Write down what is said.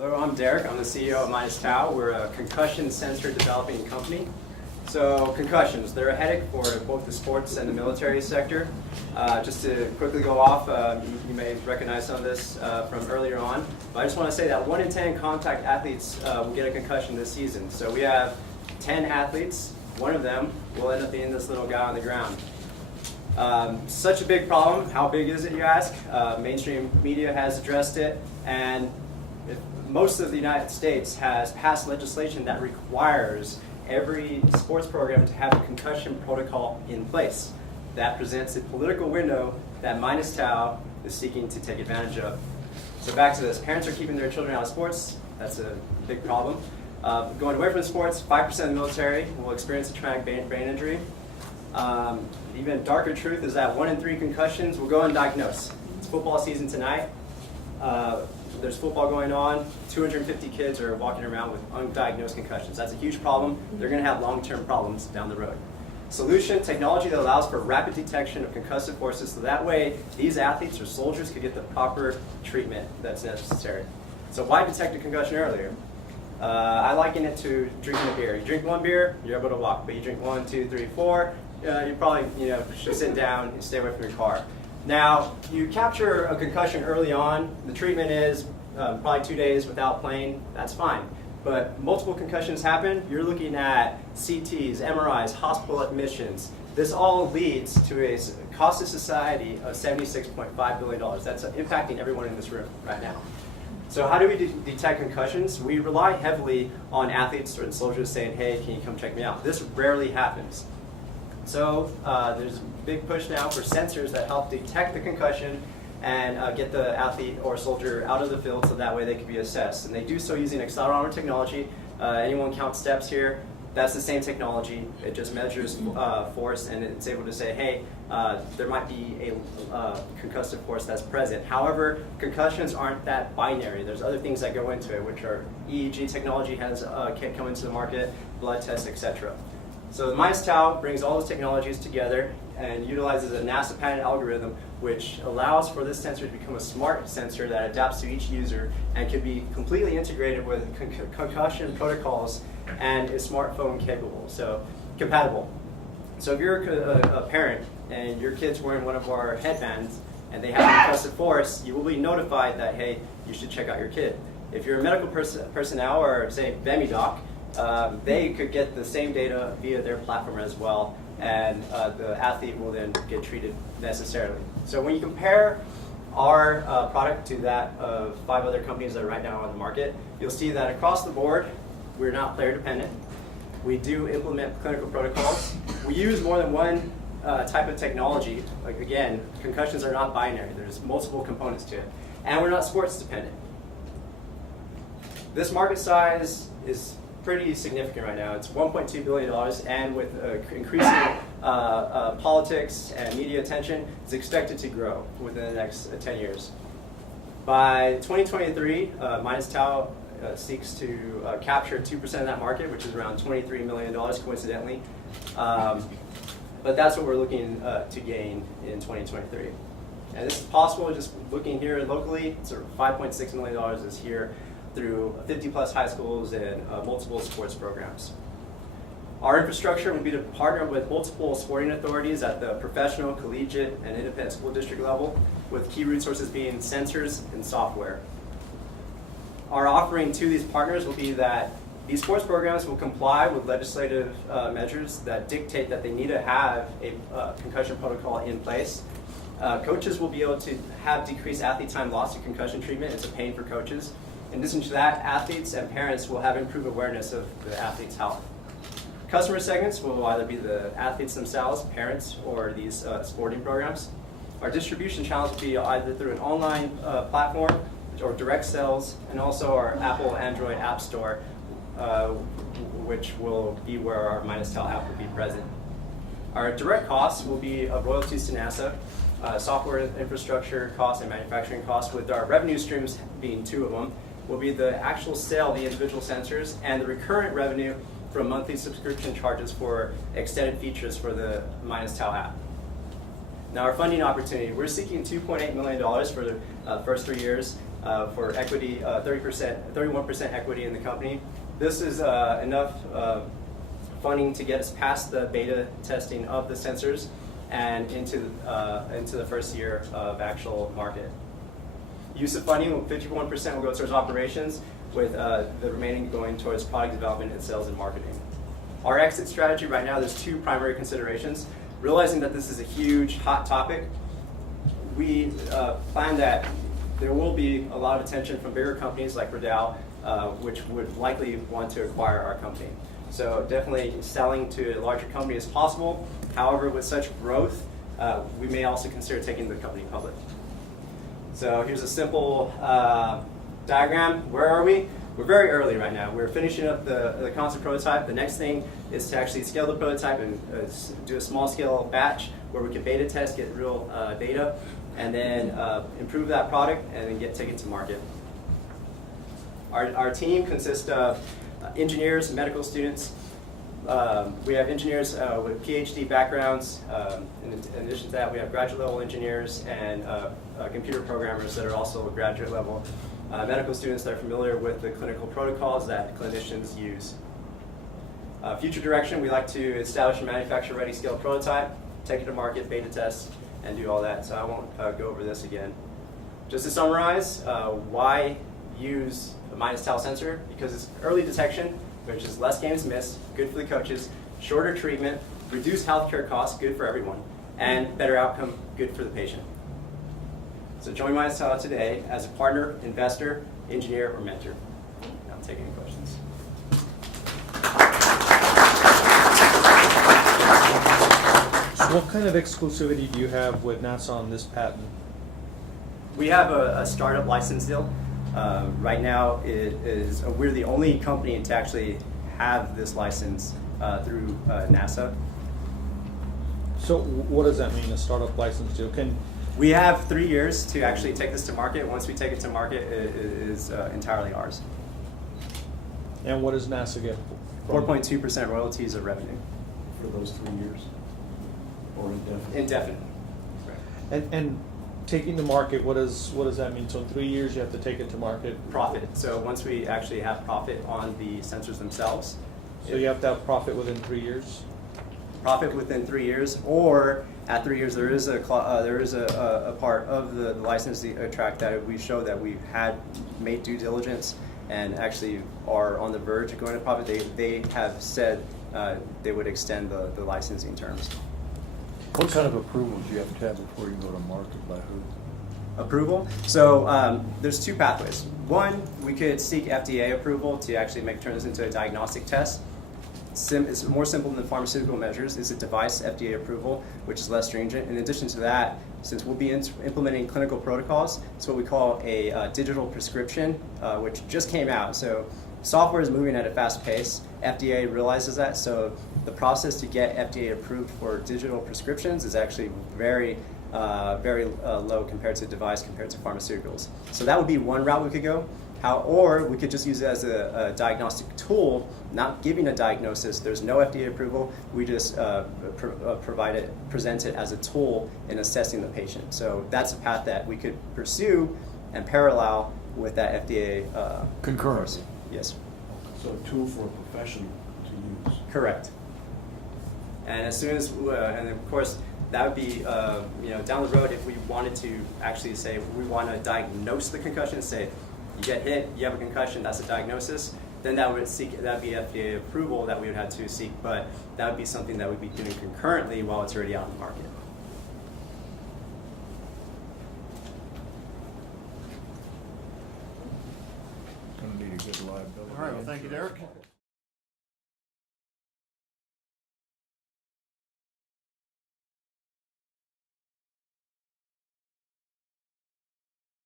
Hello, I'm Derek. I'm the CEO of Minus Tau. We're a concussion sensor developing company. So concussions, they're a headache for both the sports and the military sector. Just to quickly go off, you may recognize some of this from earlier on, but I just want to say that 1 in 10 contact athletes will get a concussion this season. So we have 10 athletes. One of them will end up being this little guy on the ground. Such a big problem. How big is it, you ask? Mainstream media has addressed it, and most of the United States has passed legislation that requires every sports program to have a concussion protocol in place. That presents a political window that Minus Tau is seeking to take advantage of. So back to this, parents are keeping their children out of sports. That's a big problem. Going away from sports, 5% of the military will experience a traumatic brain injury. Even darker truth is that 1 in 3 concussions will go undiagnosed. It's football season tonight. There's football going on. 250 kids are walking around with undiagnosed concussions. That's a huge problem. They're going to have long-term problems down the road. Solution, technology that allows for rapid detection of concussive forces, so that way these athletes or soldiers could get the proper treatment that's necessary. So why detect a concussion earlier? I liken it to drinking a beer. You drink 1 beer, you're able to walk, but you drink 1, 2, 3, 4, you probably should sit down and stay away from your car. Now, you capture a concussion early on, the treatment is probably 2 days without playing, that's fine. But multiple concussions happen, you're looking at CTs, MRIs, hospital admissions. This all leads to a cost to society of $76.5 billion. That's impacting everyone in this room right now. So how do we detect concussions? We rely heavily on athletes or soldiers saying, hey, can you come check me out? This rarely happens. So there's a big push now for sensors that help detect the concussion and get the athlete or soldier out of the field so that way they can be assessed. And they do so using accelerometer technology. Anyone count steps here? That's the same technology. It just measures force, and it's able to say, hey, there might be a concussive force that's present. However, concussions aren't that binary. There's other things that go into it, which are EEG technology has come into the market, blood tests, etc. So the Minus Tau brings all those technologies together and utilizes a NASA patented algorithm which allows for this sensor to become a smart sensor that adapts to each user and can be completely integrated with concussion protocols and is smartphone capable, so compatible. So if you're a parent and your kid's wearing one of our headbands and they have concussive force, you will be notified that, hey, you should check out your kid. If you're a medical personnel or say BEMI doc, they could get the same data via their platform as well, and the athlete will then get treated necessarily. So when you compare our product to that of 5 other companies that are right now on the market, you'll see that across the board, we're not player dependent. We do implement clinical protocols. We use more than one type of technology. Like again, concussions are not binary. There's multiple components to it. And we're not sports dependent. This market size is pretty significant right now. It's $1.2 billion, and with increasing politics and media attention, it's expected to grow within the next 10 years. By 2023, Minus Tau seeks to capture 2% of that market, which is around $23 million coincidentally. But that's what we're looking to gain in 2023. And this is possible just looking here locally. So $5.6 million is here through 50+ high schools and multiple sports programs. Our infrastructure would be to partner with multiple sporting authorities at the professional, collegiate, and independent school district level, with key resources being sensors and software. Our offering to these partners will be that these sports programs will comply with legislative measures that dictate that they need to have a concussion protocol in place. Coaches will be able to have decreased athlete time lost to concussion treatment. It's a pain for coaches. In addition to that, athletes and parents will have improved awareness of the athlete's health. Customer segments will either be the athletes themselves, parents, or these sporting programs. Our distribution channels will be either through an online platform or direct sales, and also our Apple Android App Store, which will be where our Minus Tau app will be present. Our direct costs will be royalties to NASA, software infrastructure costs and manufacturing costs, with our revenue streams being 2 of them, will be the actual sale of the individual sensors and the recurrent revenue from monthly subscription charges for extended features for the Minus Tau app. Now our funding opportunity, we're seeking $2.8 million for the first 3 years, for equity, 31% equity in the company. This is enough funding to get us past the beta testing of the sensors and into the first year of actual market. Use of funding, 51% will go towards operations, with the remaining going towards product development and sales and marketing. Our exit strategy right now, there's two primary considerations. Realizing that this is a huge, hot topic, we plan that there will be a lot of attention from bigger companies like Riddell, which would likely want to acquire our company. So definitely selling to a larger company is possible. However, with such growth, we may also consider taking the company public. So here's a simple diagram. Where are we? We're very early right now. We're finishing up the concept prototype. The next thing is to actually scale the prototype and do a small scale batch where we can beta test, get real data, and then improve that product and then take it to market. Our team consists of engineers, medical students. We have engineers with PhD backgrounds. In addition to that, we have graduate level engineers and computer programmers that are also graduate level. Medical students that are familiar with the clinical protocols that clinicians use. Future direction, we like to establish a manufacturer-ready scale prototype, take it to market, beta test, and do all that. So I won't go over this again. Just to summarize, why use a minus tau sensor? Because it's early detection, which is less games missed, good for the coaches, shorter treatment, reduced healthcare costs, good for everyone, and better outcome, good for the patient. So join minus tau today as a partner, investor, engineer, or mentor. I'll take any questions. So what kind of exclusivity do you have with NASA on this patent? We have a startup license deal. Right now, we're the only company to actually have this license through NASA. So what does that mean, a startup license deal? We have 3 years to actually take this to market. Once we take it to market, it is entirely ours. And what does NASA get? 4.2% royalties of revenue. For those 3 years? Or indefinite? Indefinite. And taking to market, what does that mean? So in 3 years you have to take it to market? Profit. So once we actually have profit on the sensors themselves. So you have to have profit within 3 years? Profit within 3 years, or at 3 years there is a part of the license track that we show that we had made due diligence and actually are on the verge of going to profit. They have said they would extend the licensing terms. What kind of approval do you have to have before you go to market? By who? Approval. So there's two pathways. One, we could seek FDA approval to actually turn this into a diagnostic test. It's more simple than pharmaceutical measures. It's a device FDA approval, which is less stringent. In addition to that, since we'll be implementing clinical protocols, it's what we call a digital prescription, which just came out. So software is moving at a fast pace. FDA realizes that, so the process to get FDA approved for digital prescriptions is actually very low compared to device, compared to pharmaceuticals. So that would be one route we could go. Or we could just use it as a diagnostic tool, not giving a diagnosis. There's no FDA approval. We just present it as a tool in assessing the patient. So that's a path that we could pursue and parallel with that FDA concurrency. Yes. So a tool for a profession to use. Correct. And as soon as, and of course, that would be, down the road if we wanted to actually say we want to diagnose the concussion, say you get hit, you have a concussion, that's a diagnosis, then that would be FDA approval that we would have to seek, but that would be something that we'd be doing concurrently while it's already out in the market. Going to need a good liability. All right, well, thank you, Derek.